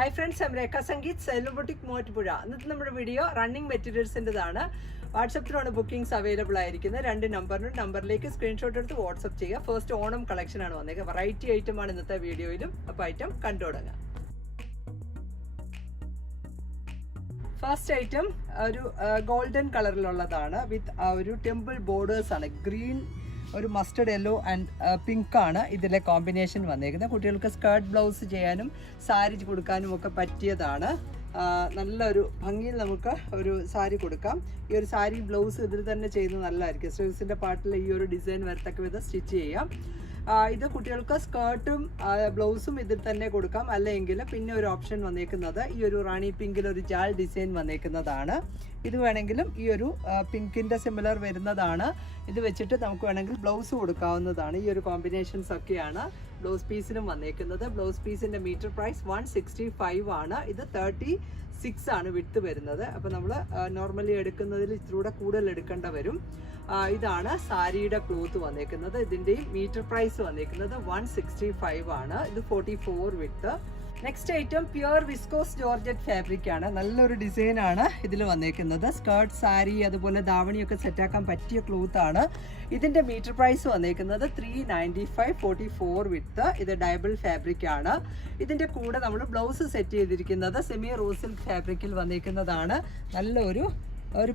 Hi friends, I'm Rekha Sangeet, Sailor Boutique Moatupuzha. ഇന്നത്തെ നമ്മുടെ video running മെറ്റീരിയൽസിൻ്റെതാണ്. വാട്സപ്പിലാണ് bookings available ആയിരിക്കുന്നത്. 2 നമ്പറിലേക്ക് സ്ക്രീൻഷോട്ട് എടുത്ത് വാട്സപ്പ് ചെയ്യുക. ഫസ്റ്റ് ഓണം കളക്ഷൻ ആണ് വന്നേക്കുന്നത്. വെറൈറ്റി ഐറ്റം ആണ് ഇന്നത്തെ വീഡിയോയിലും. അപ്പോൾ ഐറ്റം കണ്ടു തുടങ്ങാം. ഫസ്റ്റ് ഐറ്റം ഒരു ഗോൾഡൻ കളറിലുള്ളതാണ് വിത്ത് ഒരു ടെമ്പിൾ ബോർഡേഴ്സ് ആണ്. ഗ്രീൻ, ഒരു മസ്റ്റർഡ് യെല്ലോ ആൻഡ് പിങ്ക് ആണ് ഇതിലെ കോമ്പിനേഷൻ വന്നേക്കുന്നത്. കുട്ടികൾക്ക് സ്കേർട്ട് ബ്ലൗസ് ചെയ്യാനും സാരി കൊടുക്കാനും ഒക്കെ പറ്റിയതാണ്. നല്ലൊരു ഭംഗിയിൽ നമുക്ക് ഒരു സാരി കൊടുക്കാം. ഈ ഒരു സാരി ബ്ലൗസ് ഇതിൽ തന്നെ ചെയ്യുന്നത് നല്ലതായിരിക്കും. സ്ലീവ്സിൻ്റെ പാർട്ടിൽ ഈ ഒരു ഡിസൈൻ വരത്തക്ക വിധം സ്റ്റിച്ച് ചെയ്യാം. ഇത് കുട്ടികൾക്ക് സ്കേർട്ടും ബ്ലൗസും ഇതിൽ തന്നെ കൊടുക്കാം. അല്ലെങ്കിൽ പിന്നെ ഒരു ഓപ്ഷൻ വന്നേക്കുന്നത് ഈ ഒരു റാണി പിങ്കിൽ ഒരു ജാൾ ഡിസൈൻ വന്നേക്കുന്നതാണ്. ഇത് വേണമെങ്കിലും ഈ ഒരു പിങ്കിൻ്റെ സിമിലർ വരുന്നതാണ്. ഇത് വെച്ചിട്ട് നമുക്ക് വേണമെങ്കിൽ ബ്ലൗസ് കൊടുക്കാവുന്നതാണ്. ഈ ഒരു കോമ്പിനേഷൻസ് ഒക്കെയാണ് ബ്ലൗസ് പീസിനും വന്നേക്കുന്നത്. ബ്ലൗസ് പീസിൻ്റെ മീറ്റർ പ്രൈസ് 165 ആണ്. ഇത് 36 ആണ് വിഡ്ത്ത് വരുന്നത്. അപ്പോൾ നമ്മൾ നോർമലി എടുക്കുന്നതിൽ ഇച്ചിരൂടെ കൂടുതൽ എടുക്കേണ്ട വരും. ഇതാണ് സാരിയുടെ ക്ലോത്ത് വന്നേക്കുന്നത്. ഇതിൻ്റെയും മീറ്റർ പ്രൈസ് വന്നേക്കുന്നത് 165 ആണ്. ഇത് 44 width. Next item pure viscose georgette fabric ആണ്. നല്ലൊരു ഡിസൈൻ ആണ് ഇതിൽ വന്നേക്കുന്നത്. സ്കേർട്ട്, സാരി, അതുപോലെ ധാവണിയൊക്കെ സെറ്റാക്കാൻ പറ്റിയ ക്ലോത്ത് ആണ്. ഇതിൻ്റെ മീറ്റർ പ്രൈസ് വന്നേക്കുന്നത് 395, 44 വിഡ്ത്ത്. ഇത് ഡയബിൾ ഫാബ്രിക് ആണ്. ഇതിൻ്റെ കൂടെ നമ്മൾ ബ്ലൗസ് സെറ്റ് ചെയ്തിരിക്കുന്നത് സെമി റോസിൽ ഫാബ്രിക്കിൽ വന്നേക്കുന്നതാണ്. നല്ലൊരു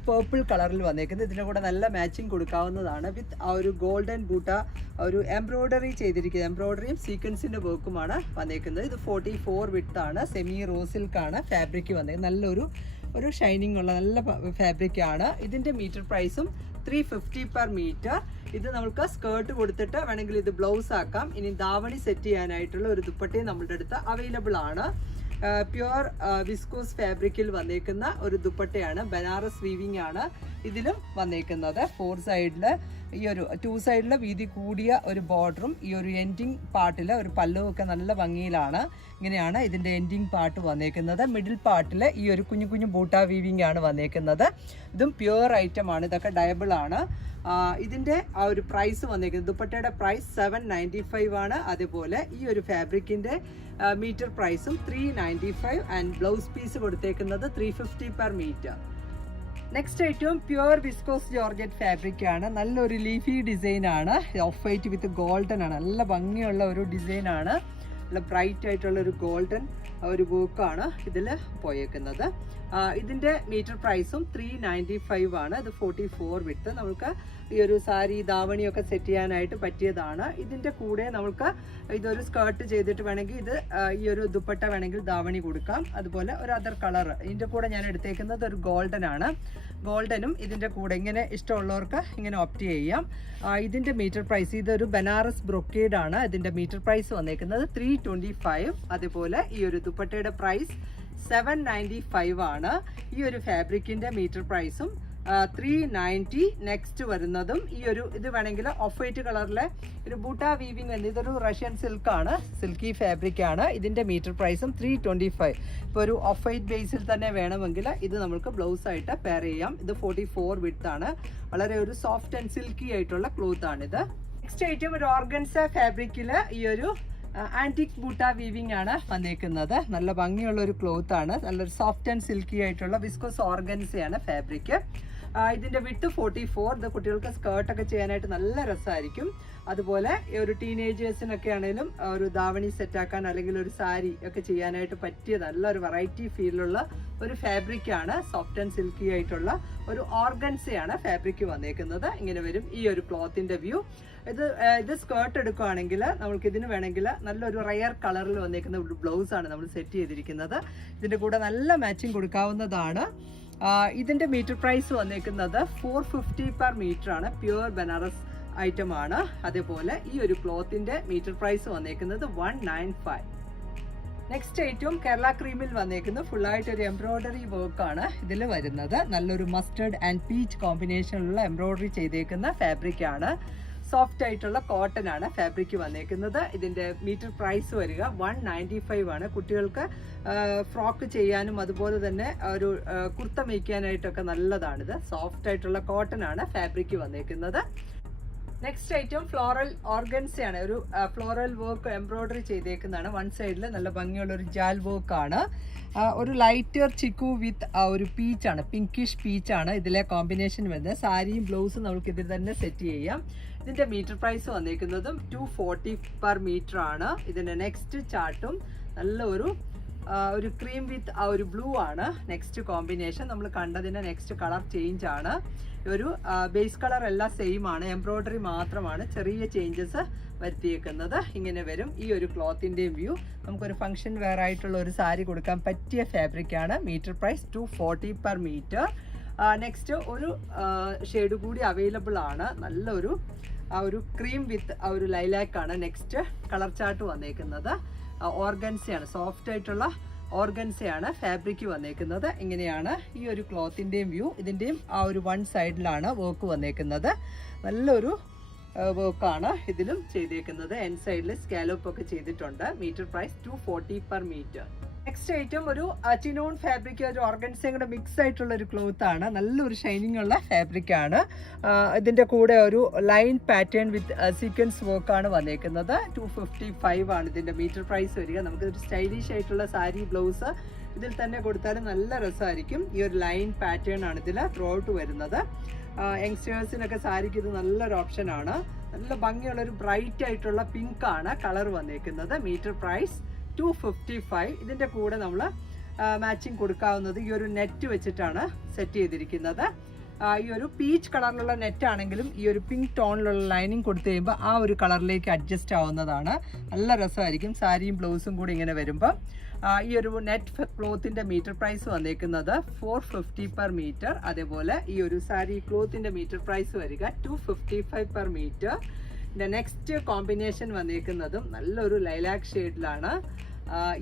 പേർപ്പിൾ കളറിൽ വന്നേക്കുന്നത്. ഇതിൻ്റെ കൂടെ നല്ല മാച്ചിങ് കൊടുക്കാവുന്നതാണ്. വിത്ത് ആ ഒരു ഗോൾഡൻ ബൂട്ട ഒരു എംബ്രോയ്ഡറി ചെയ്തിരിക്കുന്നത്. എംബ്രോയ്ഡറിയും സീക്വൻസിൻ്റെ വർക്കുമാണ് വന്നേക്കുന്നത്. ഇത് 44 വിഡ്ത്ത് ആണ്. സെമി റോസിൽക്കാണ് ഫാബ്രിക് വന്നേക്കുന്നത്. നല്ലൊരു ഷൈനിങ് ഉള്ള നല്ല ഫാബ്രിക് ആണ്. ഇതിൻ്റെ മീറ്റർ പ്രൈസും 350 പെർ മീറ്റർ. ഇത് നമുക്ക് സ്കേർട്ട് കൊടുത്തിട്ട് വേണമെങ്കിൽ ഇത് ബ്ലൗസ് ആക്കാം. ഇനി ധാവണി സെറ്റ് ചെയ്യാനായിട്ടുള്ള ഒരു ദുപ്പട്ടയും നമ്മളുടെ അടുത്ത് അവൈലബിൾ ആണ്. പ്യുവർ വിസ്കോസ് ഫാബ്രിക്കിൽ വന്നേക്കുന്ന ഒരു ദുപ്പട്ടയാണ്. ബനാറസ് വീവിങ് ആണ് ഇതിലും വന്നേക്കുന്നത്. 4 സൈഡിൽ ഈ ഒരു 2 സൈഡിൽ വീതി കൂടിയ ഒരു ബോർഡറും ഈ ഒരു എൻഡിങ് പാർട്ടിൽ ഒരു പല്ലുവും ഒക്കെ നല്ല ഭംഗിയിലാണ്. ഇങ്ങനെയാണ് ഇതിൻ്റെ എൻഡിങ് പാർട്ട് വന്നേക്കുന്നത്. മിഡിൽ പാർട്ടിൽ ഈ ഒരു കുഞ്ഞു കുഞ്ഞു ബൂട്ട വീവിങ് ആണ് വന്നേക്കുന്നത്. ഇതും പ്യുവർ ഐറ്റം ആണ്. ഇതൊക്കെ ഡയബിൾ ആണ്. ഇതിൻ്റെ ആ ഒരു പ്രൈസ് വന്നേക്കുന്നത്, ദുപ്പട്ടയുടെ പ്രൈസ് 795 ആണ്. അതുപോലെ ഈ ഒരു ഫാബ്രിക്കിൻ്റെ മീറ്റർ പ്രൈസും 395 ആൻഡ് ബ്ലൗസ് പീസ് കൊടുത്തേക്കുന്നത് 350 per metre. Next item pure viscose georgette fabric ആണ്. നല്ലൊരു ലീഫി ഡിസൈൻ ആണ്. ഓഫ് വൈറ്റ് വിത്ത് ഗോൾഡൻ ആണ്. നല്ല ഭംഗിയുള്ള ഒരു ഡിസൈൻ ആണ്. നല്ല ബ്രൈറ്റ് ആയിട്ടുള്ള ഒരു ഗോൾഡൻ ഒരു വർക്കാണ് ഇതിൽ പോയേക്കുന്നത്. ഇതിൻ്റെ മീറ്റർ പ്രൈസും 395 ആണ്. ഇത് 44 വിഡ്ത്ത്. നമുക്ക് ഈ ഒരു സാരി, ധാവണിയൊക്കെ സെറ്റ് ചെയ്യാനായിട്ട് പറ്റിയതാണ്. ഇതിൻ്റെ കൂടെ നമുക്ക് ഇതൊരു സ്കേർട്ട് ചെയ്തിട്ട് വേണമെങ്കിൽ ഇത് ഈ ഒരു ദുപ്പട്ട വേണമെങ്കിൽ ധാവണി കൊടുക്കാം. അതുപോലെ ഒരു അതർ കളർ ഇതിൻ്റെ കൂടെ ഞാൻ എടുത്തേക്കുന്നത് ഒരു ഗോൾഡൻ ആണ്. ഗോൾഡനും ഇതിൻ്റെ കൂടെ ഇങ്ങനെ ഇഷ്ടമുള്ളവർക്ക് ഇങ്ങനെ ഓപ്റ്റ് ചെയ്യാം. ഇതിൻ്റെ മീറ്റർ പ്രൈസ്, ഇതൊരു ബനാറസ് ബ്രൊക്കേഡ് ആണ്. ഇതിൻ്റെ മീറ്റർ പ്രൈസ് വന്നേക്കുന്നത് 325. അതുപോലെ ഈ ഒരു ദുപ്പട്ടയുടെ പ്രൈസ് 795 ആണ്. ഈ ഒരു ഫാബ്രിക്കിൻ്റെ മീറ്റർ പ്രൈസും 390. നെക്സ്റ്റ് വരുന്നതും ഈ ഒരു ഇത് വേണമെങ്കിൽ ഓഫ് വൈറ്റ് കളറിലെ ഒരു ബൂട്ട വീവിങ് വരുന്നത്. ഇതൊരു റഷ്യൻ സിൽക്കാണ്, സിൽക്കി ഫാബ്രിക് ആണ്. ഇതിൻ്റെ മീറ്റർ പ്രൈസും 325. ഇപ്പോൾ ഒരു ഓഫ് വൈറ്റ് ബേസിൽ തന്നെ വേണമെങ്കിൽ ഇത് നമുക്ക് ബ്ലൗസ് ആയിട്ട് പെയർ ചെയ്യാം. ഇത് 44 വിഡ്ത്ത് ആണ്. വളരെ ഒരു സോഫ്റ്റ് ആൻഡ് സിൽക്കി ആയിട്ടുള്ള ക്ലോത്ത് ആണിത്. നെക്സ്റ്റ് ഐറ്റം ഒരു ഓർഗൻസ ഫാബ്രിക്കിൽ ഈ ഒരു ആൻറ്റിക് ബൂട്ട വീവിങ് ആണ് വന്നേക്കുന്നത്. നല്ല ഭംഗിയുള്ള ഒരു ക്ലോത്ത് ആണ്. നല്ലൊരു സോഫ്റ്റ് ആൻഡ് സിൽക്കി ആയിട്ടുള്ള വിസ്കോസ് ഓർഗൻസയാണ് ഫാബ്രിക്. ഇതിൻ്റെ വിഡ്ത്ത് 44. ഇത് കുട്ടികൾക്ക് സ്കേർട്ടൊക്കെ ചെയ്യാനായിട്ട് നല്ല രസമായിരിക്കും. അതുപോലെ ഒരു ടീനേജേഴ്സിനൊക്കെ ആണെങ്കിലും ഒരു ധാവണി സെറ്റാക്കാൻ അല്ലെങ്കിൽ ഒരു സാരി ഒക്കെ ചെയ്യാനായിട്ട് പറ്റിയ നല്ലൊരു വെറൈറ്റി ഫീലുള്ള ഒരു ഫാബ്രിക്കാണ്. സോഫ്റ്റ് ആൻഡ് സിൽക്കി ആയിട്ടുള്ള ഒരു ഓർഗൻസയാണ് ഫാബ്രിക് വന്നേക്കുന്നത്. ഇങ്ങനെ വരും ഈ ഒരു ക്ലോത്തിൻ്റെ വ്യൂ. ഇത് സ്കേർട്ട് എടുക്കുകയാണെങ്കിൽ നമുക്ക് ഇതിന് വേണമെങ്കിൽ നല്ലൊരു റയർ കളറിൽ വന്നേക്കുന്ന ഒരു ബ്ലൗസാണ് നമ്മൾ സെറ്റ് ചെയ്തിരിക്കുന്നത്. ഇതിൻ്റെ കൂടെ നല്ല മാച്ചിങ് കൊടുക്കാവുന്നതാണ്. ഇതിൻ്റെ മീറ്റർ പ്രൈസ് വന്നേക്കുന്നത് 450 പെർ മീറ്റർ ആണ്. പ്യുവർ ബനാറസ് ഐറ്റം ആണ്. അതേപോലെ ഈ ഒരു ക്ലോത്തിൻ്റെ മീറ്റർ പ്രൈസ് വന്നേക്കുന്നത് 195. നെക്സ്റ്റ് ഐറ്റം കേരള ക്രീമിൽ വന്നേക്കുന്ന ഫുള്ളായിട്ട് ഒരു എംബ്രോയ്ഡറി വർക്കാണ് ഇതിൽ വരുന്നത്. നല്ലൊരു മസ്റ്റർഡ് ആൻഡ് പീച്ച് കോമ്പിനേഷനിലുള്ള എംബ്രോയ്ഡറി ചെയ്തേക്കുന്ന ഫാബ്രിക് ആണ്. സോഫ്റ്റ് ആയിട്ടുള്ള കോട്ടൺ ആണ് ഫാബ്രിക് വന്നേക്കുന്നത്. ഇതിൻ്റെ മീറ്റർ പ്രൈസ് വരിക 195 ആണ്. കുട്ടികൾക്ക് ഫ്രോക്ക് ചെയ്യാനും അതുപോലെ തന്നെ ഒരു കുർത്ത മേയ്ക്കാനായിട്ടൊക്കെ നല്ലതാണിത്. സോഫ്റ്റ് ആയിട്ടുള്ള കോട്ടൺ ആണ് ഫാബ്രിക് വന്നേക്കുന്നത്. നെക്സ്റ്റ് ഐറ്റം ഫ്ലോറൽ ഓർഗൻസയാണ്. ഒരു ഫ്ലോറൽ വർക്ക് എംബ്രോയിഡറി ചെയ്തേക്കുന്നതാണ്. വൺ സൈഡിൽ നല്ല ഭംഗിയുള്ള ഒരു ജാൽ വർക്കാണ്. ഒരു ലൈറ്റർ ചിക്കു വിത്ത് ഒരു പീച്ചാണ്, പിങ്കിഷ് പീച്ചാണ് ഇതിലെ കോമ്പിനേഷൻ വരുന്നത്. സാരിയും ബ്ലൗസും നമുക്ക് ഇതിൽ തന്നെ സെറ്റ് ചെയ്യാം. ഇതിൻ്റെ മീറ്റർ പ്രൈസ് വന്നേക്കുന്നതും 240 per meter ആണ്. ഇതിൻ്റെ നെക്സ്റ്റ് ചാർട്ടും നല്ല ഒരു ക്രീം വിത്ത് ഒരു ബ്ലൂ ആണ് നെക്സ്റ്റ് കോമ്പിനേഷൻ. നമ്മൾ കണ്ടതിൻ്റെ നെക്സ്റ്റ് കളർ ചേഞ്ച് ആണ്. ഒരു ബേസ് കളർ എല്ലാം സെയിം ആണ്, എംബ്രോയിഡറി മാത്രമാണ് ചെറിയ ചേഞ്ചസ് വരുത്തിയേക്കുന്നത്. ഇങ്ങനെ വരും ഈ ഒരു ക്ലോത്തിൻ്റെയും വ്യൂ. നമുക്കൊരു ഫംഗ്ഷൻ വെയർ ആയിട്ടുള്ള ഒരു സാരി കൊടുക്കാൻ പറ്റിയ ഫാബ്രിക്കാണ്. Metre price 240 per meter. Next ഒരു ഷെയ്ഡ് കൂടി അവൈലബിൾ ആണ്. നല്ലൊരു ഒരു ക്രീം വിത്ത് ഒരു ലൈലാക്കാണ് നെക്സ്റ്റ് കളർ ചാർട്ട് വന്നേക്കുന്നത്. ഓർഗൻസയാണ്, സോഫ്റ്റ് ആയിട്ടുള്ള ഓർഗൻസയാണ് ഫാബ്രിക് വന്നേക്കുന്നത്. ഇങ്ങനെയാണ് ഈ ഒരു ക്ലോത്തിൻ്റെയും വ്യൂ. ഇതിൻ്റെയും ഒരു വൺ സൈഡിലാണ് വർക്ക് വന്നേക്കുന്നത്. നല്ലൊരു വർക്കാണ് ഇതിലും ചെയ്തേക്കുന്നത്. എൻ സൈഡിൽ സ്കാലോപ്പ് ഒക്കെ ചെയ്തിട്ടുണ്ട്. Metre price 240 per meter. Next item ഒരു ചിനോൺ ഫാബ്രിക്, ഒരു ഓർഗൻസയും കൂടെ മിക്സ് ആയിട്ടുള്ള ഒരു ക്ലോത്ത് ആണ്. നല്ലൊരു ഷൈനിങ് ഉള്ള ഫാബ്രിക് ആണ്. ഇതിൻ്റെ കൂടെ ഒരു ലൈൻ പാറ്റേൺ വിത്ത് സീക്വൻസ് വർക്കാണ് വന്നേക്കുന്നത്. 255 ആണ് ഇതിൻ്റെ മീറ്റർ പ്രൈസ് വരിക. നമുക്കൊരു സ്റ്റൈലിഷ് ആയിട്ടുള്ള സാരി ബ്ലൗസ് ഇതിൽ തന്നെ കൊടുത്താലും നല്ല രസമായിരിക്കും. ഈ ഒരു ലൈൻ പാറ്റേൺ ആണ് ഇതിൽ ത്രൂ ഔട്ട് വരുന്നത്. യങ്സ്റ്റേഴ്സിനൊക്കെ സാരിക്ക് ഇത് നല്ലൊരു ഓപ്ഷനാണ്. നല്ല ഭംഗിയുള്ളൊരു ബ്രൈറ്റ് ആയിട്ടുള്ള പിങ്ക് ആണ് കളർ വന്നേക്കുന്നത്. Metre price 255. ഇതിൻ്റെ കൂടെ നമ്മൾ മാച്ചിങ് കൊടുക്കാവുന്നത് ഈ ഒരു നെറ്റ് വെച്ചിട്ടാണ് സെറ്റ് ചെയ്തിരിക്കുന്നത്. ഈ ഒരു പീച്ച് കളറിലുള്ള നെറ്റ് ആണെങ്കിലും ഈ ഒരു പിങ്ക് ടോണിലുള്ള ലൈനിങ് കൊടുത്തു കഴിയുമ്പോൾ ആ ഒരു കളറിലേക്ക് അഡ്ജസ്റ്റ് ആവുന്നതാണ്. നല്ല രസമായിരിക്കും സാരിയും ബ്ലൗസും കൂടി ഇങ്ങനെ വരുമ്പോൾ. ഈ ഒരു നെറ്റ് ക്ലോത്തിൻ്റെ മീറ്റർ പ്രൈസ് വന്നേക്കുന്നത് 450 per meter. അതേപോലെ ഈ ഒരു സാരി ക്ലോത്തിൻ്റെ മീറ്റർ പ്രൈസ് വരിക 255 per meter. ഇതിൻ്റെ നെക്സ്റ്റ് കോമ്പിനേഷൻ വന്നേക്കുന്നതും നല്ലൊരു ലൈലാക്ക് ഷെയ്ഡിലാണ്.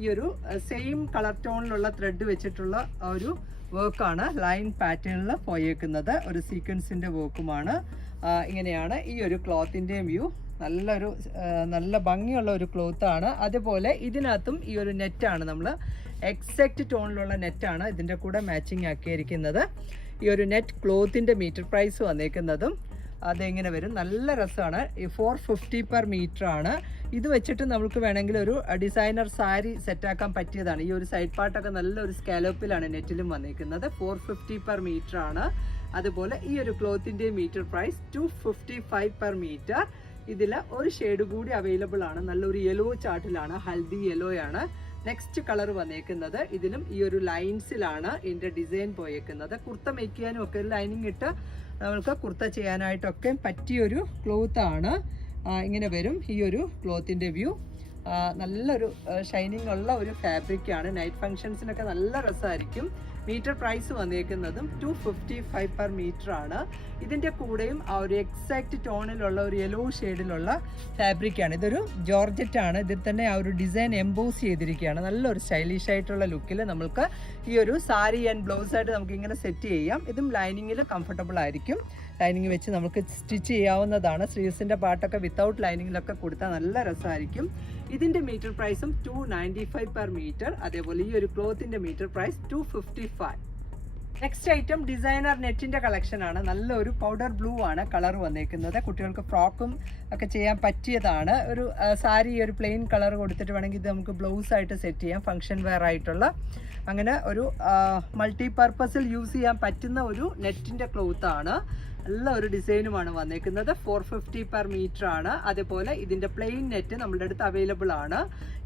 ഈ ഒരു സെയിം കളർ ടോണിലുള്ള ത്രെഡ് വെച്ചിട്ടുള്ള ഒരു വർക്കാണ് ലൈൻ പാറ്റേണിൽ പോയേക്കുന്നത്. ഒരു സീക്വൻസിൻ്റെ വർക്കുമാണ്. ഇങ്ങനെയാണ് ഈ ഒരു ക്ലോത്തിൻ്റെയും വ്യൂ. നല്ല ഭംഗിയുള്ള ഒരു ക്ലോത്താണ്. അതുപോലെ ഇതിനകത്തും ഈ ഒരു നെറ്റാണ് നമ്മൾ എക്സാക്റ്റ് ടോണിലുള്ള നെറ്റാണ് ഇതിൻ്റെ കൂടെ മാച്ചിങ് ആക്കിയിരിക്കുന്നത്. ഈ ഒരു നെറ്റ് ക്ലോത്തിൻ്റെ മീറ്റർ പ്രൈസ് വന്നേക്കുന്നതും അതെങ്ങനെ വരും, നല്ല രസമാണ്. 450 per meter ആണ്. ഇത് വെച്ചിട്ട് നമുക്ക് വേണമെങ്കിൽ ഒരു ഡിസൈനർ സാരി സെറ്റാക്കാൻ പറ്റിയതാണ്. ഈ ഒരു സൈഡ് പാർട്ടൊക്കെ നല്ലൊരു സ്കാലോപ്പിലാണ് നെറ്റിലും വന്നിരിക്കുന്നത്. 450 per meter ആണ്. അതുപോലെ ഈ ഒരു ക്ലോത്തിൻ്റെ മീറ്റർ പ്രൈസ് 255 per meter. ഇതിൽ ഒരു ഷെയ്ഡ് കൂടി അവൈലബിൾ ആണ്. നല്ലൊരു യെല്ലോ ചാർട്ടിലാണ്, ഹൽദി യെല്ലോ ആണ് നെക്സ്റ്റ് കളർ വന്നേക്കുന്നത്. ഇതിലും ഈ ഒരു ലൈൻസിലാണ് ഇതിൻ്റെ ഡിസൈൻ പോയേക്കുന്നത്. കുർത്ത മേക്ക് ചെയ്യാനും ഒക്കെ ലൈനിങ് ഇട്ട് നമ്മൾക്ക് കുർത്ത ചെയ്യാനായിട്ടൊക്കെ പറ്റിയൊരു ക്ലോത്താണ്. ഇങ്ങനെ വരും ഈ ഒരു ക്ലോത്തിൻ്റെ വ്യൂ. നല്ലൊരു ഷൈനിങ് ഉള്ള ഒരു ഫാബ്രിക്കാണ്. നൈറ്റ് ഫങ്ഷൻസിനൊക്കെ നല്ല രസമായിരിക്കും. മീറ്റർ പ്രൈസ് വന്നേക്കുന്നതും 255 per meter ആണ്. ഇതിൻ്റെ കൂടെയും ആ ഒരു എക്സാക്റ്റ് ടോണിലുള്ള ഒരു യെല്ലോ ഷെയ്ഡിലുള്ള ഫാബ്രിക്കാണ്. ഇതൊരു ജോർജറ്റ് ആണ്. ഇതിൽ തന്നെ ആ ഒരു ഡിസൈൻ എംബോസ് ചെയ്തിരിക്കുകയാണ്. നല്ലൊരു സ്റ്റൈലിഷ് ആയിട്ടുള്ള ലുക്കിൽ നമ്മൾക്ക് ഈ ഒരു സാരി ആൻഡ് ബ്ലൗസ് ആയിട്ട് നമുക്ക് ഇങ്ങനെ സെറ്റ് ചെയ്യാം. ഇതും ലൈനിങ്ങിൽ കംഫർട്ടബിൾ ആയിരിക്കും. ലൈനിങ് വെച്ച് നമുക്ക് സ്റ്റിച്ച് ചെയ്യാവുന്നതാണ്. സ്ലീവ്സിൻ്റെ പാർട്ടൊക്കെ വിത്തൗട്ട് ലൈനിങ്ങിലൊക്കെ കൊടുത്താൽ നല്ല രസമായിരിക്കും. ഇതിൻ്റെ മീറ്റർ പ്രൈസും 295 per meter. അതേപോലെ ഈ ഒരു ക്ലോത്തിൻ്റെ metre price 255. Next item designer നെറ്റിൻ്റെ കളക്ഷനാണ്. നല്ലൊരു പൗഡർ ബ്ലൂ ആണ് കളർ വന്നേക്കുന്നത്. കുട്ടികൾക്ക് ഫ്രോക്കും ഒക്കെ ചെയ്യാൻ പറ്റിയതാണ്. ഒരു സാരി ഒരു പ്ലെയിൻ കളർ കൊടുത്തിട്ട് വേണമെങ്കിൽ ഇത് നമുക്ക് ബ്ലൗസ് ആയിട്ട് സെറ്റ് ചെയ്യാം, ഫങ്ഷൻ വെയർ ആയിട്ടുള്ള. അങ്ങനെ ഒരു മൾട്ടി പർപ്പസിൽ യൂസ് ചെയ്യാൻ പറ്റുന്ന ഒരു നെറ്റിൻ്റെ ക്ലോത്താണ്. നല്ല ഒരു ഡിസൈനുമാണ് വന്നേക്കുന്നത്. 450 per meter ആണ്. അതേപോലെ ഇതിൻ്റെ പ്ലെയിൻ നെറ്റ് നമ്മളുടെ അടുത്ത് അവൈലബിൾ ആണ്.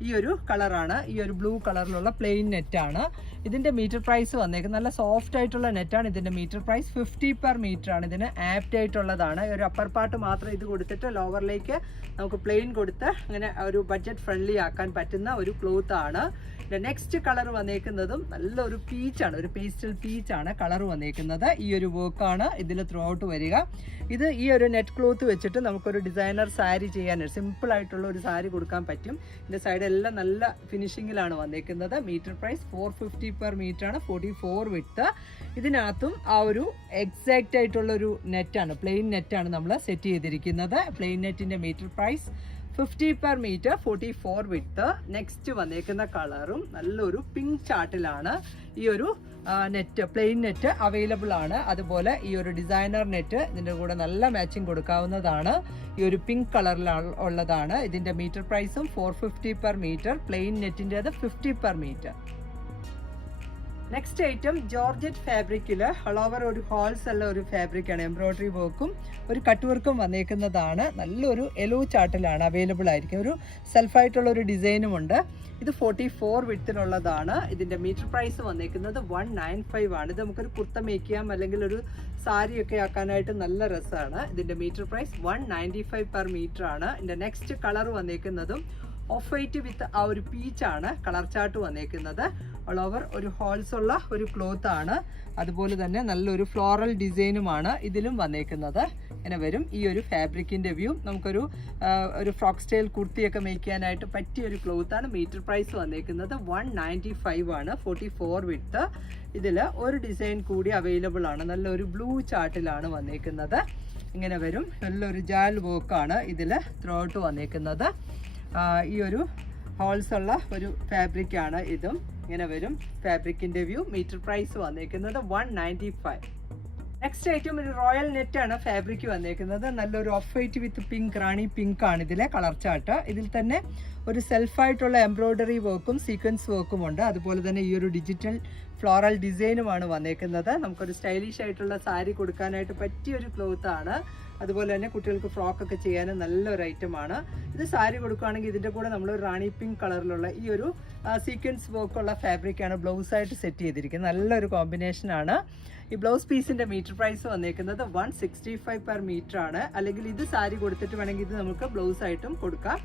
ഈ ഒരു കളറാണ്, ഈ ഒരു ബ്ലൂ കളറിലുള്ള പ്ലെയിൻ നെറ്റാണ്. ഇതിൻ്റെ മീറ്റർ പ്രൈസ് വന്നേക്കുന്നത് നല്ല സോഫ്റ്റ് ആയിട്ടുള്ള നെറ്റാണ്. ഇതിൻ്റെ മീറ്റർ പ്രൈസ് 50 per meter ആണ്. ഇതിന് ആപ്റ്റ് ആയിട്ടുള്ളതാണ്. ഒരു അപ്പർ പാർട്ട് മാത്രം ഇത് കൊടുത്തിട്ട് ലോവറിലേക്ക് നമുക്ക് പ്ലെയിൻ കൊടുത്ത് അങ്ങനെ ഒരു ബഡ്ജറ്റ് ഫ്രണ്ട്ലി ആക്കാൻ പറ്റുന്ന ഒരു ക്ലോത്ത് ആണ്. നെക്സ്റ്റ് കളർ വന്നേക്കുന്നതും നല്ലൊരു പീച്ചാണ്, ഒരു പേസ്റ്റൽ പീച്ചാണ് കളർ വന്നേക്കുന്നത്. ഈ ഒരു വർക്കാണ് ഇതിൽ ത്രൂ ഔട്ട് വരിക. ഇത് ഈ ഒരു നെറ്റ് ക്ലോത്ത് വെച്ചിട്ട് നമുക്കൊരു ഡിസൈനർ സാരി ചെയ്യാൻ, സിമ്പിൾ ആയിട്ടുള്ള ഒരു സാരി കൊടുക്കാൻ പറ്റും. ഇതിൻ്റെ സൈഡെല്ലാം നല്ല ഫിനിഷിങ്ങിലാണ് വന്നേക്കുന്നത്. മീറ്റർ പ്രൈസ് 450 per meter ആണ്. 44 വിഡ്ത്ത്. ഇതിനകത്തും ആ ഒരു എക്സാക്റ്റ് ആയിട്ടുള്ളൊരു നെറ്റാണ്, പ്ലെയിൻ നെറ്റാണ് നമ്മൾ സെറ്റ് ചെയ്തിരിക്കുന്നത്. പ്ലെയിൻ നെറ്റിൻ്റെ metre price 50 per meter. 44 width. Next വന്നേക്കുന്ന കളറും നല്ലൊരു പിങ്ക് ചാർട്ടിലാണ്. ഈ ഒരു നെറ്റ്, പ്ലെയിൻ നെറ്റ് അവൈലബിൾ ആണ്. അതുപോലെ ഈ ഒരു ഡിസൈനർ നെറ്റ് ഇതിൻ്റെ കൂടെ നല്ല മാച്ചിങ് കൊടുക്കാവുന്നതാണ്. ഈ ഒരു പിങ്ക് കളറിൽ ഉള്ളതാണ്. ഇതിൻ്റെ മീറ്റർ പ്രൈസും 450 പെർ മീറ്റർ, പ്ലെയിൻ നെറ്റിൻ്റെത് 50 per metre. Next item georgette ഫാബ്രിക്കിൽ ഓൾ ഓവർ ഒരു ഹോൾസ് ഉള്ള ഒരു ഫാബ്രിക്കാണ്. എംബ്രോയ്ഡറി വർക്കും ഒരു കട്ട് വർക്കും വന്നേക്കുന്നതാണ്. നല്ലൊരു യെല്ലോ ചാർട്ടിലാണ് അവൈലബിൾ ആയിരിക്കും. ഒരു സെൽഫായിട്ടുള്ള ഒരു ഡിസൈനും ഉണ്ട്. ഇത് 44 വിഡ്ത്തിനുള്ളതാണ്. ഇതിൻ്റെ മീറ്റർ പ്രൈസ് വന്നേക്കുന്നത് 195 ആണ്. ഇത് നമുക്കൊരു കുർത്ത മേക്ക് ചെയ്യാം, അല്ലെങ്കിൽ ഒരു സാരിയൊക്കെ ആക്കാനായിട്ട് നല്ല രസമാണ്. ഇതിൻ്റെ മീറ്റർ പ്രൈസ് 195 പെർ മീറ്റർ ആണ്. ഇതിൻ്റെ നെക്സ്റ്റ് കളർ വന്നേക്കുന്നതും ഓഫ് വൈറ്റ് വിത്ത് ആ ഒരു പീച്ചാണ് കളർ ചാർട്ട് വന്നേക്കുന്നത്. ഓൾ ഓവർ ഒരു ഹോൾസ് ഉള്ള ഒരു ക്ലോത്ത് ആണ്. അതുപോലെ തന്നെ നല്ലൊരു ഫ്ലോറൽ ഡിസൈനുമാണ് ഇതിലും വന്നേക്കുന്നത്. ഇങ്ങനെ വരും ഈ ഒരു ഫാബ്രിക്കിൻ്റെ വ്യൂ. നമുക്കൊരു ഫ്രോക്ക് സ്റ്റൈൽ കുർത്തിയൊക്കെ മേക്ക് ചെയ്യാനായിട്ട് പറ്റിയ ഒരു ക്ലോത്താണ്. മീറ്റർ പ്രൈസ് വന്നേക്കുന്നത് 195 ആണ്. 44 വിഡ്ത്ത്. ഇതിൽ ഒരു ഡിസൈൻ കൂടി അവൈലബിൾ ആണ്. നല്ലൊരു ബ്ലൂ ചാർട്ടിലാണ് വന്നേക്കുന്നത്. ഇങ്ങനെ വരും. നല്ലൊരു ജാൽ വർക്കാണ് ഇതിൽ ത്രൂ ഔട്ട് വന്നേക്കുന്നത്. ഈ ഒരു ഹോൾസ് ഉള്ള ഒരു ഫാബ്രിക്കാണ് ഇതും. ഇങ്ങനെ വരും ഫാബ്രിക്കിൻ്റെ വ്യൂ. മീറ്റർ പ്രൈസ് വന്നേക്കുന്നത് 195. നെക്സ്റ്റ് ഐറ്റം ഒരു റോയൽ നെറ്റാണ് ഫാബ്രിക് വന്നേക്കുന്നത്. നല്ലൊരു of white with pink, Rani pink ആണ് ഇതിലെ കളർ ചാർട്ട്. ഇതിൽ തന്നെ ഒരു സെൽഫായിട്ടുള്ള എംബ്രോയ്ഡറി വർക്കും സീക്വൻസ് വർക്കും ഉണ്ട്. അതുപോലെ തന്നെ ഈ ഒരു ഡിജിറ്റൽ ഫ്ലോറൽ ഡിസൈനുമാണ് വന്നേക്കുന്നത്. നമുക്കൊരു സ്റ്റൈലിഷ് ആയിട്ടുള്ള സാരി കൊടുക്കാനായിട്ട് പറ്റിയൊരു ക്ലോത്ത് ആണ്. അതുപോലെ തന്നെ കുട്ടികൾക്ക് ഫ്രോക്കൊക്കെ ചെയ്യാനും നല്ലൊരു ഐറ്റമാണ്. ഇത് സാരി കൊടുക്കുകയാണെങ്കിൽ ഇതിൻ്റെ കൂടെ നമ്മൾ റാണി പിങ്ക് കളറിലുള്ള ഈ ഒരു സീക്വൻസ് വർക്കുള്ള ഫാബ്രിക്കാണ് ബ്ലൗസായിട്ട് സെറ്റ് ചെയ്തിരിക്കുന്നത്. നല്ലൊരു കോമ്പിനേഷനാണ്. ഈ ബ്ലൗസ് പീസിൻ്റെ മീറ്റർ പ്രൈസ് വന്നേക്കുന്നത് 165 പെർ മീറ്റർ ആണ്. അല്ലെങ്കിൽ ഇത് സാരി കൊടുത്തിട്ട് വേണമെങ്കിൽ ഇത് നമുക്ക് ബ്ലൗസായിട്ടും കൊടുക്കാം.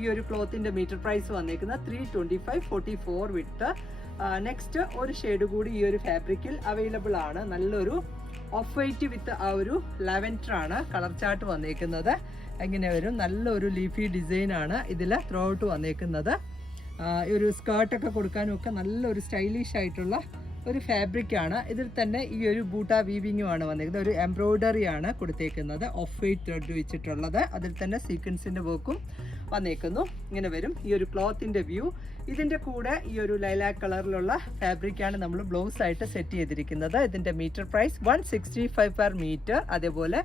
ഈ ഒരു ക്ലോത്തിൻ്റെ മീറ്റർ പ്രൈസ് വന്നേക്കുന്നത് 325, 44 വിഡ്ത്ത്. നെക്സ്റ്റ് ഒരു ഷെയ്ഡ് കൂടി ഈ ഒരു ഫാബ്രിക്കിൽ അവൈലബിൾ ആണ്. നല്ലൊരു ഓഫ് വൈറ്റ് വിത്ത് ആ ഒരു ലാവൻഡർ ആണ് കളർ ചാർട്ട് വന്നേക്കുന്നത്. ഇങ്ങനെ വരും. നല്ലൊരു ലീഫി ഡിസൈനാണ് ഇതിൽ ത്രൂ ഔട്ട് വന്നേക്കുന്നത്. ഈ ഒരു സ്കേർട്ടൊക്കെ കൊടുക്കാനും ഒക്കെ നല്ലൊരു സ്റ്റൈലിഷ് ആയിട്ടുള്ള ഒരു ഫാബ്രിക്കാണ്. ഇതിൽ തന്നെ ഈ ഒരു ബൂട്ട വീവിങ്ങുമാണ് വന്നേക്കുന്നത്. ഒരു എംബ്രോയ്ഡറി ആണ് കൊടുത്തേക്കുന്നത്, ഓഫ് വൈറ്റ് ത്രെഡ് വെച്ചിട്ടുള്ളത്. അതിൽ തന്നെ സീക്വൻസിൻ്റെ വർക്കും വന്നേക്കുന്നു. ഇങ്ങനെ വരും ഈ ഒരു ക്ലോത്തിൻ്റെ വ്യൂ. ഇതിൻ്റെ കൂടെ ഈ ഒരു ലൈലാക്ക് കളറിലുള്ള ഫാബ്രിക്കാണ് നമ്മൾ ബ്ലൗസ് ആയിട്ട് സെറ്റ് ചെയ്തിരിക്കുന്നത്. ഇതിൻ്റെ മീറ്റർ പ്രൈസ് 165 പെർ മീറ്റർ. അതേപോലെ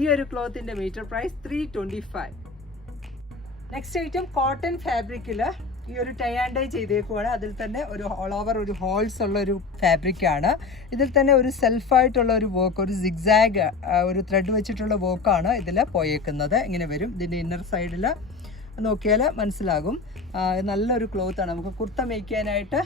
ഈ ഒരു ക്ലോത്തിൻ്റെ metre price 325. Next item cotton ഫാബ്രിക്കിൽ ഈ ഒരു ടൈ ആൻഡ് ഡൈ ചെയ്തേക്കുവാണ്. അതിൽ തന്നെ ഒരു ഓൾ ഓവർ ഒരു ഹോൾസ് ഉള്ള ഒരു ഫാബ്രിക്കാണ്. ഇതിൽ തന്നെ ഒരു സെൽഫായിട്ടുള്ള ഒരു വർക്ക്, ഒരു സിഗ്സാഗ് ഒരു ത്രെഡ് വെച്ചിട്ടുള്ള വർക്കാണ് ഇതിൽ പോയേക്കുന്നത്. ഇങ്ങനെ വരും. ഇതിൻ്റെ ഇന്നർ സൈഡിൽ നോക്കിയാൽ മനസ്സിലാകും. നല്ലൊരു ക്ലോത്താണ്. നമുക്ക് കുർത്ത മേക്ക് ചെയ്യാനായിട്ട്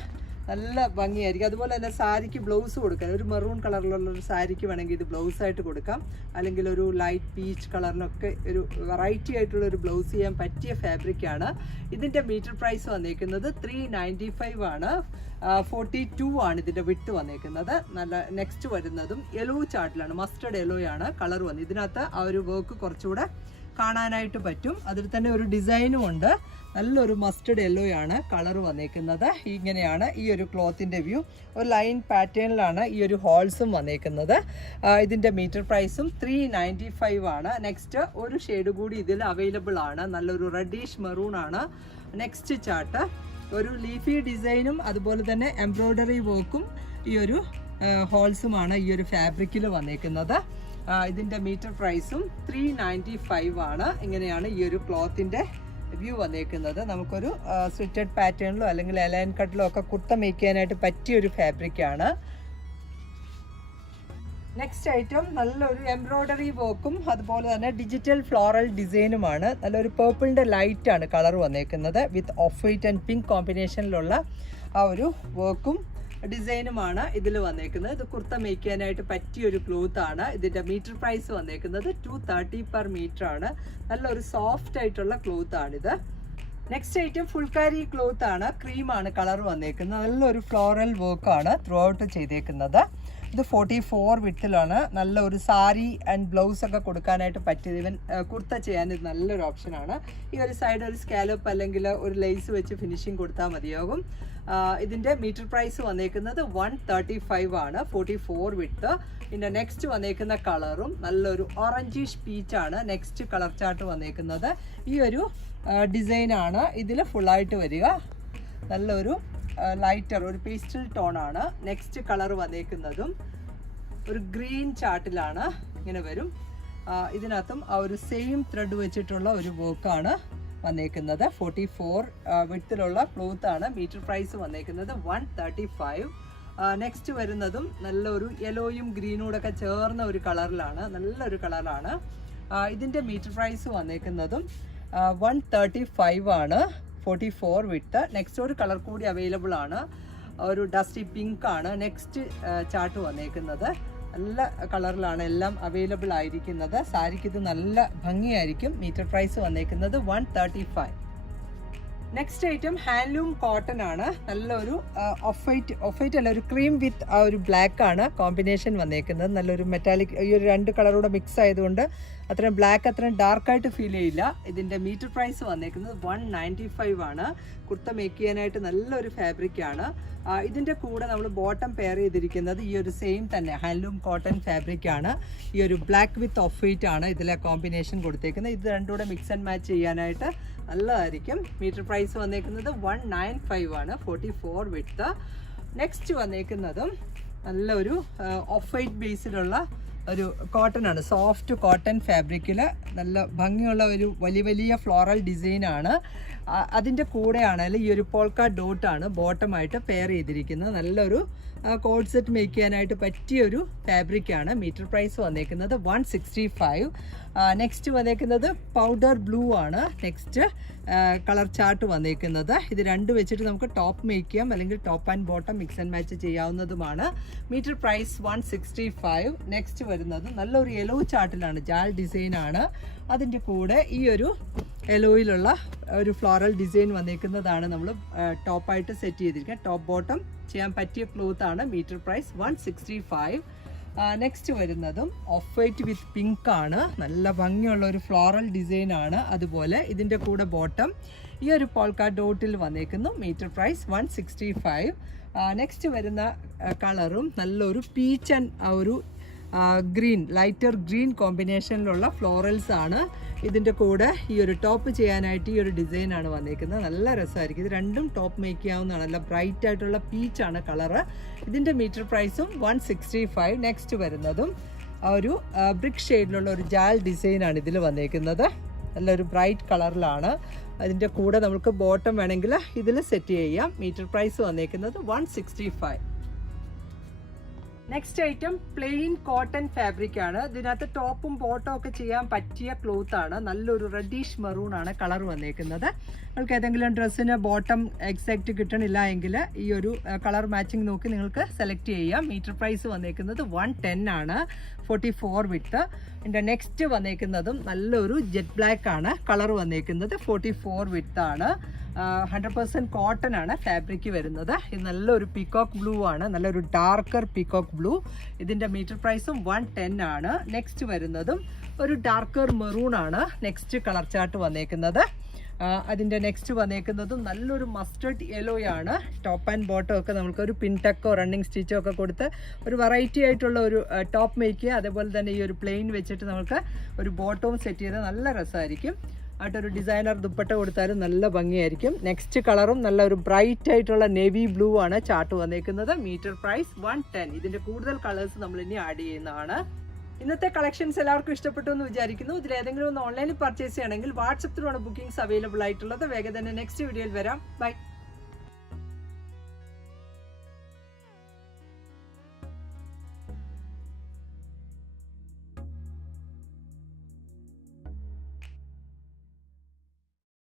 നല്ല ഭംഗിയായിരിക്കും. അതുപോലെ തന്നെ സാരിക്ക് ബ്ലൗസ് കൊടുക്കാൻ, ഒരു മെറൂൺ കളറിലുള്ള ഒരു സാരിക്ക് വേണമെങ്കിൽ ഇത് ബ്ലൗസായിട്ട് കൊടുക്കാം. അല്ലെങ്കിൽ ഒരു ലൈറ്റ് പീച്ച് കളറിനൊക്കെ ഒരു വെറൈറ്റി ആയിട്ടുള്ള ഒരു ബ്ലൗസ് ചെയ്യാൻ പറ്റിയ ഫാബ്രിക്കാണ്. ഇതിൻ്റെ മീറ്റർ പ്രൈസ് വന്നേക്കുന്നത് 395 ആണ്. 42 ആണ് ഇതിൻ്റെ വിട്ട് വന്നേക്കുന്നത്. നല്ല നെക്സ്റ്റ് വരുന്നതും യെല്ലോ ചാർട്ടിലാണ്. മസ്റ്റർഡ് യെല്ലോ ആണ് കളർ വന്നത്. ഇതിനകത്ത് ആ ഒരു വർക്ക് കുറച്ചുകൂടെ കാണാനായിട്ട് പറ്റും. അതിൽ തന്നെ ഒരു ഡിസൈനും ഉണ്ട്. നല്ലൊരു മസ്റ്റർഡ് യെല്ലോ ആണ് കളർ വന്നേക്കുന്നത്. ഇങ്ങനെയാണ് ഈ ഒരു ക്ലോത്തിൻ്റെ വ്യൂ. ഒരു ലൈൻ പാറ്റേണിലാണ് ഈ ഒരു ഹോൾസും വന്നേക്കുന്നത്. ഇതിൻ്റെ മീറ്റർ പ്രൈസും 395 ആണ്. നെക്സ്റ്റ് ഒരു ഷെയ്ഡ് കൂടി ഇതിൽ അവൈലബിൾ ആണ്. നല്ലൊരു റെഡിഷ് മെറൂൺ ആണ് നെക്സ്റ്റ് ചാർട്ട്. ഒരു ലീഫി ഡിസൈനും അതുപോലെ തന്നെ എംബ്രോയ്ഡറി വർക്കും ഈ ഒരു ഹോൾസുമാണ് ഈ ഒരു ഫാബ്രിക്കിൽ വന്നേക്കുന്നത്. ഇതിൻ്റെ മീറ്റർ പ്രൈസും 395 ആണ്. ഇങ്ങനെയാണ് ഈ ഒരു ക്ലോത്തിൻ്റെ വ്യൂ വന്നേക്കുന്നത്. നമുക്കൊരു സ്ലിറ്റഡ് പാറ്റേണിലോ അല്ലെങ്കിൽ അലൈൻ കട്ടിലോ ഒക്കെ കുർത്ത മേക്ക് ചെയ്യാനായിട്ട് പറ്റിയൊരു ഫാബ്രിക്കാണ്. നെക്സ്റ്റ് ഐറ്റം നല്ലൊരു എംബ്രോയ്ഡറി വർക്കും അതുപോലെ തന്നെ ഡിജിറ്റൽ ഫ്ലോറൽ ഡിസൈനുമാണ്. നല്ലൊരു പേർപ്പിളിൻ്റെ ലൈറ്റാണ് കളർ വന്നേക്കുന്നത്. Width of white and pink കോമ്പിനേഷനിലുള്ള ആ ഒരു വർക്കും ഡിസൈനുമാണ് ഇതിൽ വന്നേക്കുന്നത്. ഇത് കുർത്ത മേക്ക് ചെയ്യാനായിട്ട് പറ്റിയൊരു ക്ലോത്ത് ആണ്. ഇതിൻ്റെ മീറ്റർ പ്രൈസ് വന്നേക്കുന്നത് 230 പെർ മീറ്റർ ആണ്. നല്ലൊരു സോഫ്റ്റ് ആയിട്ടുള്ള ക്ലോത്ത് ആണിത്. നെക്സ്റ്റ് ഐറ്റം ഫുൾക്കാരി ക്ലോത്ത് ആണ്. ക്രീമാണ് കളർ വന്നേക്കുന്നത്. നല്ലൊരു ഫ്ലോറൽ വർക്കാണ് ത്രൂ ഔട്ട് ചെയ്തേക്കുന്നത്. ഇത് 44 വിട്ടിലാണ്. നല്ല ഒരു സാരി ആൻഡ് ബ്ലൗസ് ഒക്കെ കൊടുക്കാനായിട്ട് പറ്റിയത്. ഇവൻ കുർത്ത ചെയ്യാൻ ഇത് നല്ലൊരു ഓപ്ഷനാണ്. ഈ ഒരു സൈഡ് ഒരു സ്കാലപ്പ് അല്ലെങ്കിൽ ഒരു ലേസ് വെച്ച് ഫിനിഷിങ് കൊടുത്താൽ മതിയാകും. ഇതിൻ്റെ മീറ്റർ പ്രൈസ് വന്നേക്കുന്നത് 135 ആണ്. 44 വിട്ട്. ഇതിൻ്റെ നെക്സ്റ്റ് വന്നേക്കുന്ന കളറും നല്ലൊരു ഓറഞ്ചിഷ് പീച്ചാണ് നെക്സ്റ്റ് കളർ ചാർട്ട് വന്നേക്കുന്നത്. ഈ ഒരു ഡിസൈനാണ് ഇതിൽ ഫുള്ളായിട്ട് വരിക. നല്ലൊരു ലൈറ്റർ ഒരു പേസ്റ്റൽ ടോൺ ആണ്. നെക്സ്റ്റ് കളർ വന്നേക്കുന്നതും ഒരു ഗ്രീൻ ചാർട്ടിലാണ് ഇങ്ങനെ വരും. ഇതിനകത്തും ആ ഒരു സെയിം ത്രെഡ് വെച്ചിട്ടുള്ള ഒരു വർക്കാണ് വന്നേക്കുന്നത്. 44 വിഡ്ത്തിലുള്ള ക്ലോത്ത് ആണ്. മീറ്റർ പ്രൈസ് വന്നേക്കുന്നത് 135. നെക്സ്റ്റ് വരുന്നതും നല്ലൊരു യെലോയും ഗ്രീനൂടെ ഒക്കെ ചേർന്ന ഒരു കളറിലാണ്, നല്ലൊരു കളറാണ്. ഇതിൻ്റെ മീറ്റർ പ്രൈസ് വന്നേക്കുന്നതും 135 ആണ്. 44 വിഡ്ത്ത്. നെക്സ്റ്റ് ഒരു കളർ കൂടി അവൈലബിൾ ആണ്, ഒരു ഡസ്റ്റി പിങ്ക് ആണ് നെക്സ്റ്റ് ചാർട്ട് വന്നേക്കുന്നത്. നല്ല കളറിലാണ് എല്ലാം അവൈലബിൾ ആയിരിക്കുന്നത്. സാരിക്ക് ഇത് നല്ല ഭംഗിയായിരിക്കും. മീറ്റർ പ്രൈസ് വന്നേക്കുന്നത് 135. നെക്സ്റ്റ് ഐറ്റം ഹാൻഡ്ലൂം കോട്ടൺ ആണ്. നല്ലൊരു ഓഫ് വൈറ്റ് അല്ല, ഒരു ക്രീം വിത്ത് ആ ഒരു ബ്ലാക്ക് ആണ് കോമ്പിനേഷൻ വന്നേക്കുന്നത്. നല്ലൊരു മെറ്റാലിക്, ഈ ഒരു രണ്ട് കളറൂടെ മിക്സ് ആയതുകൊണ്ട് അത്രയും ബ്ലാക്ക് അത്രയും ഡാർക്കായിട്ട് ഫീൽ ചെയ്യില്ല. ഇതിൻ്റെ മീറ്റർ പ്രൈസ് വന്നേക്കുന്നത് 195 ആണ്. കുർത്ത മേക്ക് ചെയ്യാനായിട്ട് നല്ലൊരു ഫാബ്രിക്കാണ്. ഇതിൻ്റെ കൂടെ നമ്മൾ ബോട്ടം പെയർ ചെയ്തിരിക്കുന്നത് ഈ ഒരു സെയിം തന്നെ ഹാൻഡ്ലൂം കോട്ടൺ ഫാബ്രിക്കാണ്. ഈ ഒരു ബ്ലാക്ക് വിത്ത് ഓഫ് വൈറ്റ് ആണ് ഇതിലെ കോമ്പിനേഷൻ കൊടുത്തേക്കുന്നത്. ഇത് രണ്ടും കൂടെ മിക്സ് ആൻഡ് മാച്ച് ചെയ്യാനായിട്ട് നല്ലതായിരിക്കും. മീറ്റർ പ്രൈസ് വന്നേക്കുന്നത് 195 ആണ്. 44 വിഡ്ത്ത്. നെക്സ്റ്റ് വന്നേക്കുന്നതും നല്ലൊരു ഓഫ് വൈറ്റ് ബേസിലുള്ള ഒരു കോട്ടൺ ആണ്. സോഫ്റ്റ് കോട്ടൺ ഫാബ്രിക്കിൽ നല്ല ഭംഗിയുള്ള ഒരു വലിയ ഫ്ലോറൽ ഡിസൈനാണ്. അതിൻ്റെ കൂടെയാണെങ്കിൽ ഈ ഒരു പോൾക്ക ഡോട്ടാണ് ബോട്ടമായിട്ട് പെയർ ചെയ്തിരിക്കുന്നത്. നല്ലൊരു കോഡ് സെറ്റ് മേക്ക് ചെയ്യാനായിട്ട് പറ്റിയൊരു ഫാബ്രിക്കാണ്. മീറ്റർ പ്രൈസ് വന്നേക്കുന്നത് 165. നെക്സ്റ്റ് വന്നേക്കുന്നത് പൗഡർ ബ്ലൂ ആണ്. നെക്സ്റ്റ് കളർ ചാർട്ട് വന്നേക്കുന്നത്. ഇത് രണ്ട് വെച്ചിട്ട് നമുക്ക് ടോപ്പ് മേക്ക് ചെയ്യാം, അല്ലെങ്കിൽ top and bottom mix and match ചെയ്യാവുന്നതുമാണ്. Metre price 165. നെക്സ്റ്റ് വരുന്നത് നല്ലൊരു യെല്ലോ ചാർട്ടിലാണ്, ജാൽ ഡിസൈൻ ആണ്. അതിൻ്റെ കൂടെ ഈ ഒരു യെലോയിലുള്ള ഒരു ഫ്ലോറൽ ഡിസൈൻ വന്നേക്കുന്നതാണ് നമ്മൾ ടോപ്പായിട്ട് സെറ്റ് ചെയ്തിരിക്കുക. ടോപ്പ് ബോട്ടം ചെയ്യാൻ പറ്റിയ ക്ലോത്ത് ആണ്. Metre price 165. നെക്സ്റ്റ് വരുന്നതും ഓഫ് വൈറ്റ് വിത്ത് പിങ്ക് ആണ്. നല്ല ഭംഗിയുള്ള ഒരു ഫ്ലോറൽ ഡിസൈൻ ആണ്. അതുപോലെ ഇതിൻ്റെ കൂടെ ബോട്ടം ഈ ഒരു പോൾക്ക ഡോട്ടിൽ വന്നേക്കുന്നു. Metre price 165. നെക്സ്റ്റ് വരുന്ന കളറും നല്ലൊരു പീച്ച് ആൻഡ് ആ ഒരു ഗ്രീൻ, ലൈറ്റർ ഗ്രീൻ കോമ്പിനേഷനിലുള്ള ഫ്ലോറൽസ് ആണ്. ഇതിൻ്റെ കൂടെ ഈ ഒരു ടോപ്പ് ചെയ്യാനായിട്ട് ഈ ഒരു ഡിസൈനാണ് വന്നേക്കുന്നത്. നല്ല രസമായിരിക്കും. ഇത് രണ്ടും ടോപ്പ് മേക്ക് ചെയ്യാവുന്നതാണ്. നല്ല ബ്രൈറ്റ് ആയിട്ടുള്ള പീച്ചാണ് കളറ്. ഇതിൻ്റെ മീറ്റർ പ്രൈസും 165. നെക്സ്റ്റ് വരുന്നതും ഒരു ബ്രിക്ക് ഷെയ്ഡിലുള്ള ഒരു ജാൽ ഡിസൈനാണ് ഇതിൽ വന്നേക്കുന്നത്. നല്ലൊരു ബ്രൈറ്റ് കളറിലാണ്. അതിൻ്റെ കൂടെ നമുക്ക് ബോട്ടം വേണമെങ്കിൽ ഇതിൽ സെറ്റ് ചെയ്യാം. മീറ്റർ പ്രൈസ് വന്നേക്കുന്നത് 165. Next item plain cotton fabric ആണ്. ഇതിനകത്ത് ടോപ്പും ബോട്ടം ഒക്കെ ചെയ്യാൻ പറ്റിയ ക്ലോത്ത് ആണ്. നല്ലൊരു റെഡിഷ് മെറൂൺ ആണ് കളർ വന്നേക്കുന്നത്. നിങ്ങൾക്ക് ഏതെങ്കിലും ഡ്രസ്സിന് ബോട്ടം എക്സാക്റ്റ് കിട്ടണില്ല എങ്കിൽ ഈ ഒരു കളർ മാച്ചിങ് നോക്കി നിങ്ങൾക്ക് സെലക്ട് ചെയ്യാം. മീറ്റർ പ്രൈസ് വന്നേക്കുന്നത് 110 ആണ്. 44 വിഡ്ത്ത്. ഇതിൻ്റെ നെക്സ്റ്റ് വന്നേക്കുന്നതും നല്ലൊരു ജെറ്റ് ബ്ലാക്ക് ആണ് കളർ വന്നേക്കുന്നത്. 44 വിഡ്ത്ത് ആണ്. 100% കോട്ടൺ ആണ് ഫാബ്രിക് വരുന്നത്. ഇത് നല്ലൊരു പീകോക്ക് ബ്ലൂ ആണ്, നല്ലൊരു ഡാർക്കർ പീകോക്ക് ബ്ലൂ. ഇതിൻ്റെ മീറ്റർ പ്രൈസും 110 ആണ്. നെക്സ്റ്റ് വരുന്നതും ഒരു ഡാർക്കർ മെറൂൺ ആണ് നെക്സ്റ്റ് കളർ ചാർട്ട് വന്നേക്കുന്നത്. അതിൻ്റെ നെക്സ്റ്റ് വന്നേക്കുന്നതും നല്ലൊരു മസ്റ്റർഡ് യെല്ലോ ആണ്. ടോപ്പ് ആൻഡ് ബോട്ടം ഒക്കെ നമുക്കൊരു പിൻടക്കോ റണ്ണിങ് സ്റ്റിച്ചോ ഒക്കെ കൊടുത്ത് ഒരു വെറൈറ്റി ആയിട്ടുള്ള ഒരു ടോപ്പ് മേക്ക് ചെയ്യുക. അതേപോലെ തന്നെ ഈ ഒരു പ്ലെയിൻ വെച്ചിട്ട് നമുക്ക് ഒരു ബോട്ടവും സെറ്റ് ചെയ്ത് നല്ല രസമായിരിക്കും. ആയിട്ടൊരു ഡിസൈനർ ദുപ്പട്ട കൊടുത്താലും നല്ല ഭംഗിയായിരിക്കും. നെക്സ്റ്റ് കളറും നല്ല ഒരു ബ്രൈറ്റ് ആയിട്ടുള്ള നേവി ബ്ലൂ ആണ് ചാർട്ട് വന്നേക്കുന്നത്. Metre price 110. ഇതിൻ്റെ കൂടുതൽ കളേഴ്സ് നമ്മൾ ഇനി ആഡ് ചെയ്യുന്നതാണ്. ഇന്നത്തെ കളക്ഷൻസ് എല്ലാവർക്കും ഇഷ്ടപ്പെട്ടു എന്ന് വിചാരിക്കുന്നു. ഇതിൽ ഏതെങ്കിലും ഒന്ന് ഓൺലൈനിൽ പർച്ചേസ് ചെയ്യണമെങ്കിൽ വാട്സപ്പിലാണ് ബുക്കിംഗ്സ് അവൈലബിൾ ആയിട്ടുള്ളത്. വേഗം തന്നെ നെക്സ്റ്റ് വീഡിയോയിൽ വരാം. ബൈ.